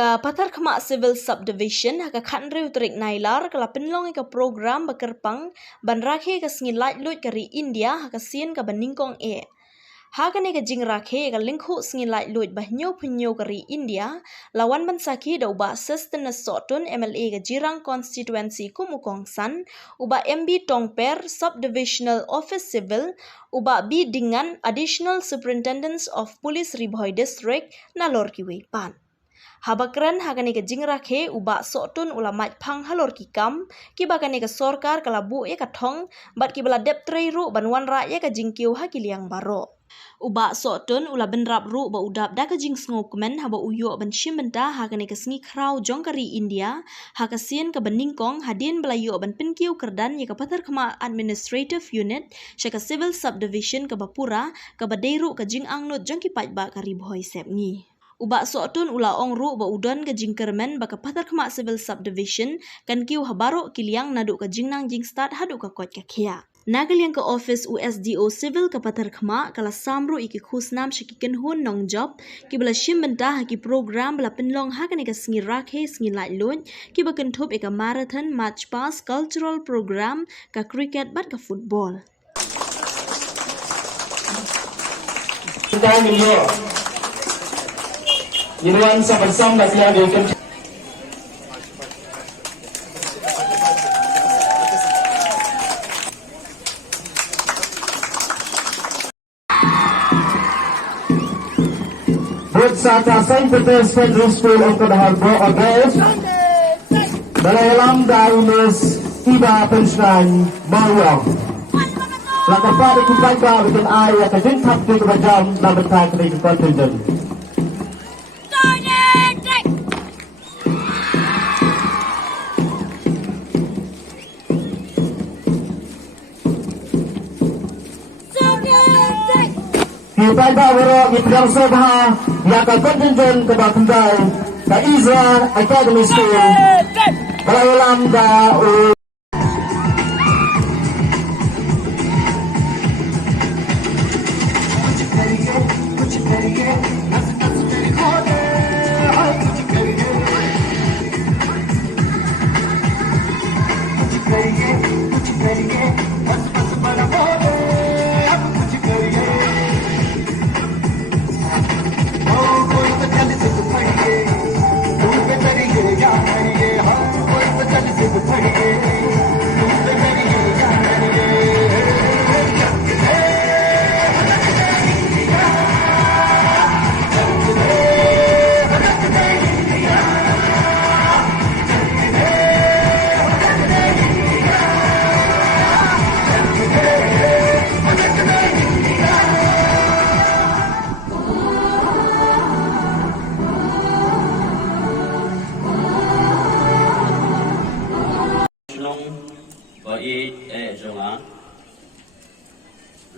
Ka Patar Khama Civil Subdivision haka khanre utrik nailar kala penlong ka program bakerpang ban rakhe ka sngin light lut kari India haka sien ka baningkong e. Haka ne ka jing rakhe ka lingkhu sngin light lut bahnyo punyo kari India lawan ban sakhi da uba assistant sotun MLA ka Jirang constituency kumukong san uba MB Tongper subdivisional office civil uba B Dingan additional superintendents of police Ribhoi district nalor kiwe pan. Habakran hagane ka jingrakhe uba sotun ulamaj phang halor ki kam ki bagane ka sorkar kala bu ya ka thong bat ki bala dep trei ru banwan ra ya ka jingkiu ha ki liang baro uba sotun ula benrap ru ba udap da ka jing sngokumen haba uyo ban shimenta hagane ka sngi krau jongkari India haka sien ka baningkong hadin bala yo ban pinkiu kerdan ya ka Patar Khama administrative unit shaka civil subdivision ka bapura ka badeiru ka jing angnut jongki pajba ka Ribhoi sepngi uba sotun ula ong ru ba udon ka jingkermen ba ka Patar Khama civil subdivision kan kiu habaro kiliang nadu ka jingnang jing start hadu ka kot ka khia nagaliang ka office USDO civil ka Patar Khama kala samru iki khusnam shikiken hun nong job ki bala shimbenta ha ki program bala penlong ha kan ka sngi rakhe sngi lai lun ki ba kan thop eka marathon match pass cultural program ka cricket bat ka football Inuan sa bersama siya diikan Buat sa St. Peter's Federal School of Kadaharbo Agos dalam daunas iba pensiun bawang lakapari kumpaiba bikin ay at ajin tapti kubajam na betang kini kukontinjen Kita bawa kita bersama yang kontinjen ke Bakundai ke Israel Academy School dalam daunas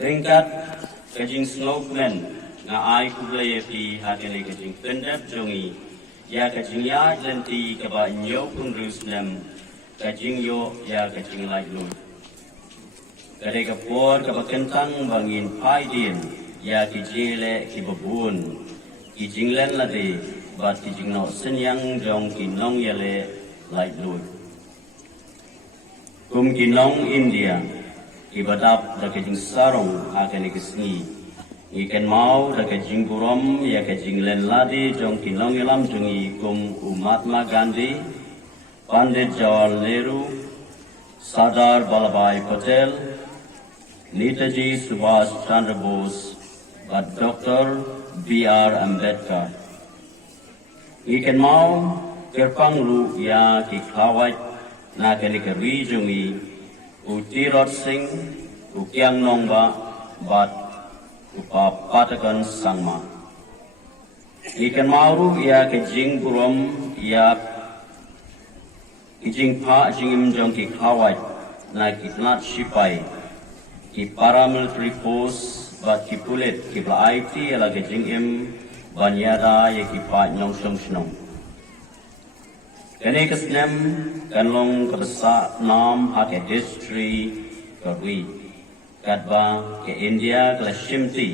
Lengkat kajing snowman nga ay kublay pi hakene kajing pendap jongi ya kajing ya lenti kaba nyo kunrus nem kajing yo ya kajing lai lu kade kapor kaba kentang bangin paidin ya kijile kibabun kijing len lade bat kijing no senyang jong kinong yale lai lu kum kinong India ibadap da kajing sarong hakene kisni ikan mau da kajing burom ya kajing len ladi jong kinong ilam jongi kum Mahatma Gandhi Pandit Jawaharlal Nehru Sardar Vallabhbhai Patel Netaji Subhash Chandra Bose bat Dr. B.R. Ambedkar ikan mau kerpang ru ya ki khawat na kene kari jongi Utirot Singh, Ukiang Nongba, Bat Upapatakan Sangma. Ikan mauru ya kejing burom ya kejing pa jingim jong ki khawat na kitnat shipai ki paramilitary force bat ki pulit ki bla IT ala kejing im banyada ya ki pa nyong shong shnong. Kene kesnem kanlong kebesa nam hake history kerwi katba ke India kala shimti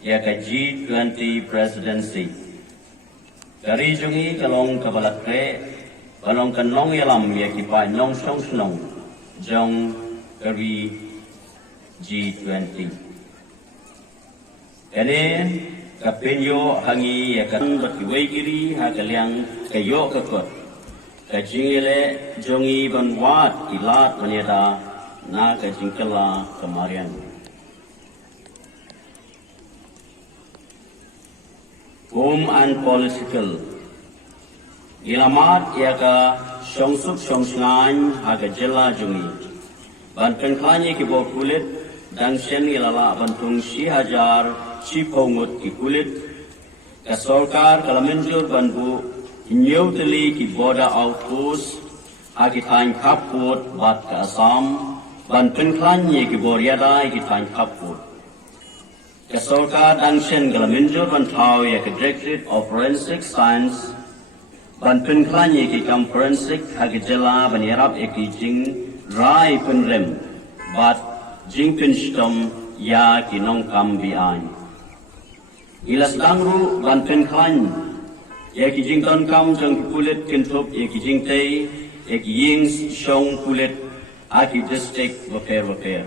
ya ka G20 presidency Kari jungi kalong kabalat kre, kalong kanong yalam ya kipai nong song senong, jong kari G20. Kene kapinyo hangi ya kan berkiwai kiri hakaliang kayo kakot. Kajingile jongi banwat ilat menyeda na kajingkela kemarian. And political. Ilamat ya ka syongsuk syongsngan haga jela jungi. Banten klanyi ki bau kulit dan sen ilala bantung si hajar si pongut ki kulit. Ka sorkar kala menjur banbu nyau teli ki border outpost hagi tain kaput bat ka Assam. Banten klanyi ki boriada ki tain kaput. Kesorka Dangshen Galaminjur Bantau ya ke Directorate of Forensic Science Banpen Klanyi ki kam Forensic hagijela banirap eki jing rai penrem bat jing pinstom ya ki nong kam bian Ilas dangru Banpen Klan ya ki jing ton kam jang kulit kintup ya ki jing tei eki ying shong kulit aki district repair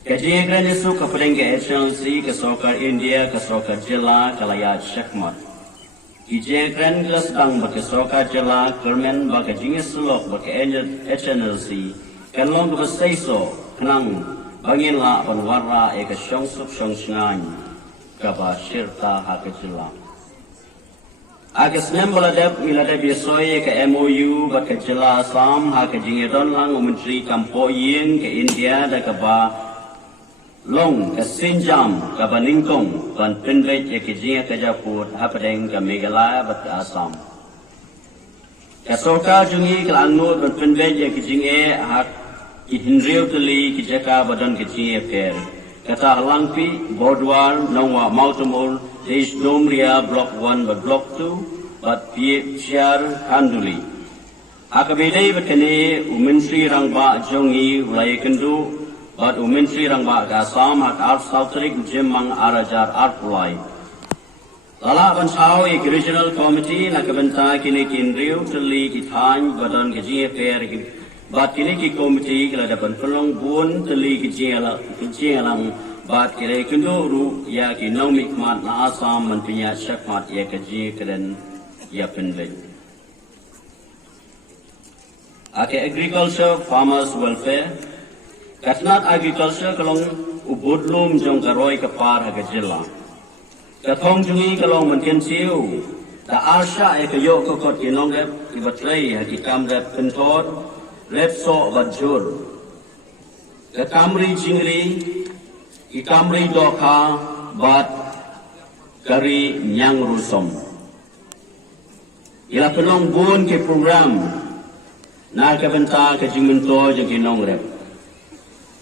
Kajian kerana su kepentingan HLC ke Sokar India ke Sokar Jela Kalayat Syakmat. Kajian kerana kelas sedang bagi Sokar Jela Kermen bagi jingis sulok bagi HLC kan long bersaiso kenang banginlah penwarra eka syongsuk syongsengan kaba syirta hak Jela. Agak senem beladap miladap biasoi ke MOU bagi Jela Assam hak jingidon lang Menteri Kampoyin ke India dan kaba Long ke Sinjam ke Baningkong ban penbet ya ke jinga ke Japur hapadeng ke Meghalaya bat ke Assam. Ke Sorka jungi ke Lanut ban penbet ya ke jinga hak ki Hindriu teli ki Jaka badan ke jinga per. Kata Langpi, Bordwar, Nongwa Mautumul, Deish Domria Block 1 bat Block 2 bat Piar Kanduli. Hakabedai bat kene Menteri Rangba jongi ulai kendu Bat Menteri Rangba ke Assam hak Arf Sautrik Jemang Arajar Arpulai. Lala Bansau ek Regional Committee nak benta kini Kindriu teli kithan badan ke JPR bat kini ki committee kala dapat pelong bun teli ke JLang bat kire kenduru ya ki nong mikmat na Assam menpunya syakmat ya ke JKren ya penbet. Ake agriculture farmers welfare Katnat agriculture kalong ubudlum jong karoi kapar haga jela. Katong jungi kalong manken siu. Da arsha e kayo kokot kinong rep ibatlay hagi kam rep pentot rep so bajur. Kakamri jingri ikamri doka bat kari nyang rusom. Ila pelong bun ke program na kabenta ke jingmento jong kinong rep.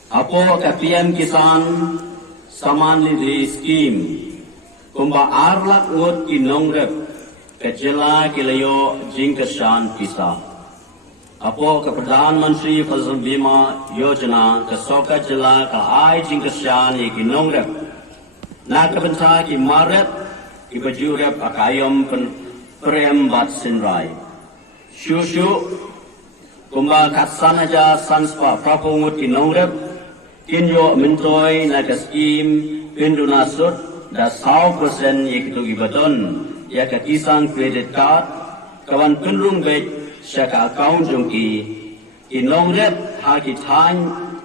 Apo kapian kisan saman lidri skim kumba arlak ngot kinong rep kejela kilayo jingkesan kisa. Apo ke Perdana Menteri Fasal Bima Yojana ke Soka Jela ke ai jingkesan ye kinong rep. Na kebenta ki maret ki baju rep akayom prem bat sinrai. Syusyu kumba katsan aja sanspa prapungut kinong rep Kinyo mentoy na kaskim pindunasut da 100% ye kitugi baton ya ka kisang credit card kawan penrung bet syaka account jongki kinong rep ha ki than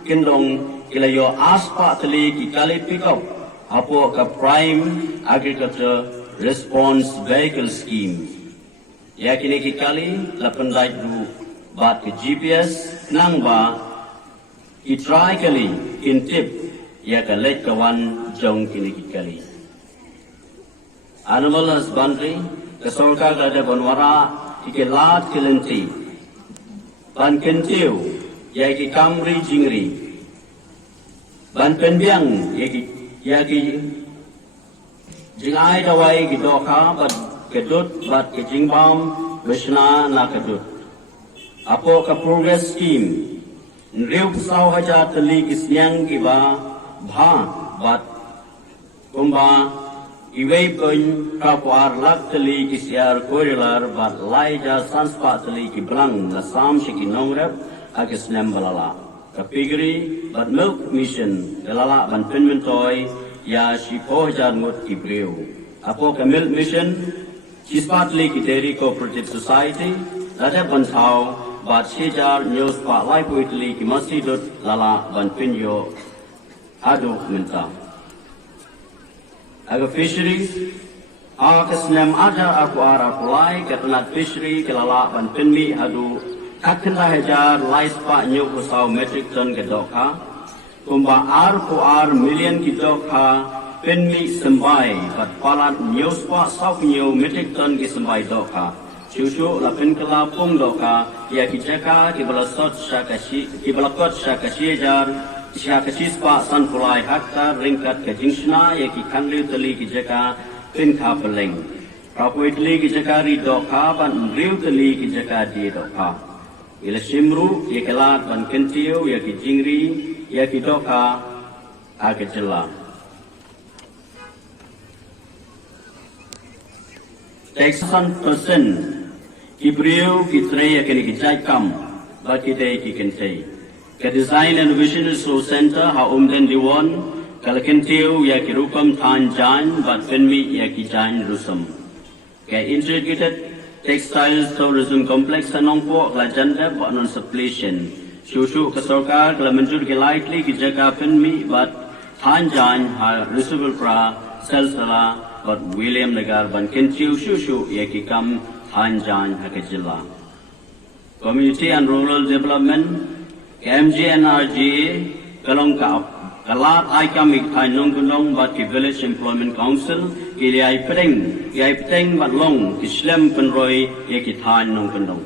kindong kilayo aspa teli ki kali pick up apo ka prime agriculture response vehicle scheme ya kini ki kali lapandai du bat ke GPS nang ba ki try kali intip ya ka lek kawan jong kini kali animal husbandry ke Sorka ada banwara ki lat kelenti ban kentiu ya ki kamri jingri ban penbiang ya ki jingai dawai ki doka bat kedut bat ke jingbam wishna na kedut apo ka progress scheme Riu pesau haja teli kisnyang kiba bha bat kumba Iway pun kapuar lak teli kisiar korilar bat laija sanspa teli ki belang na sam shiki nongrep agis nem balala. Kapigri bat milk mission dalala ban pinmentoy ya shi pojar ngut ki breu. Apo ka milk mission chispat teli ki dairy cooperative society lada ban thau bat shejar news pa lai pui teli ki masjidut lala ban pinyo adu minta. Aga fisheries, akas nem ada aku arah kulai ketenat fishery kelala ban pinmi adu kakenda hajar lais pa nyuk usau metric ton ke dokha, kumba ar million ki dokha pinmi sembai bat palat nyus pa sau nyu metric ton ki sembai dokha, cucu lapin kela pung dokha ya ki jaka ki balasot syakashi jar Siya kasis pa san pulai hakta ringkat ke jingsna ya ki kanliu teli ki jaka pin ka peleng. Rapoi teli ki jaka ri dokha ban riu teli ki jaka di dokha. Ila simru ya kelat ban kentiu ya ki jingri ya ki dokha aga jela. Texan persen ki briu ki tre ya kini ki jaikam ba ki dei ki kentei. Ke Design and Vision Resource Center ha umden diwan kalakentiu ya kirukam than jan bat penmi ya ki jan rusam. Ke Integrated Textiles Tourism Complex sanongpo lajanda ba non suppletion. Shushu ke sarkar kala menjur ke lightly ki jaga penmi bat than jan ha receivable pra selsala bat William Nagar ban kentiu shushu ya ki kam than jan ha ke jilla. Community and Rural Development MGNRGA kalong kalat ay kami kanong gunong bat ki Village Employment Council ili ay peteng bat long kislem penroy ye ki than nong gunong.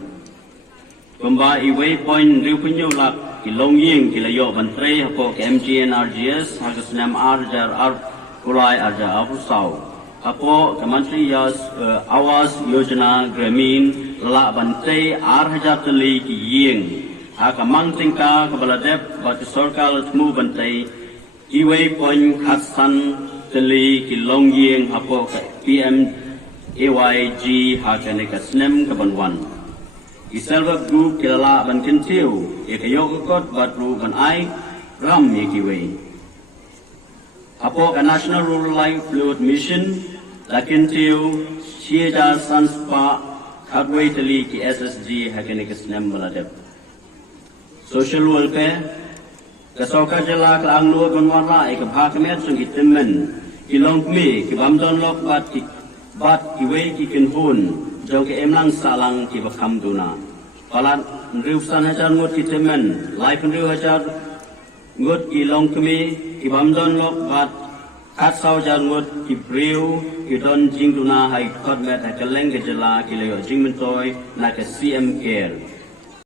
Kumba iway point riu punyo lak ki long ying ki layo bantre hapo ki MGNRGS hagas nam arjar kulay arjar afusau. Hapo Mantri Awas Yojana Gramin la bantre 8,000 teli ki ying. Aka mangtingka kebaladep batu sorkal temu bantai iway poin khasan teli ki longyeng hapo PM AYG hakane kasnem kebanwan iselwa group kilala ban kentiu ekayokot batru ban ai ram yekiway hapo ka National Rural Livelihood Mission la kentiu sieda sanspa khatway teli ki SSG hakane kasnem baladep Social welfare, kasauka jala kelang luar gunwala ek bhakmet sungi temen, kilong kmi kibamdon lok bat kiwei ki kinhun, jauh ke emlang salang ki bakam duna. Palat riusan hajar ngut ki temen, lai penriu hajar ngut kilong kmi kibamdon lok bat katsau jar ngut ki priu ki don jing duna hai kotmet hai keleng ke jala ki leo jing mentoy na ke CM Care.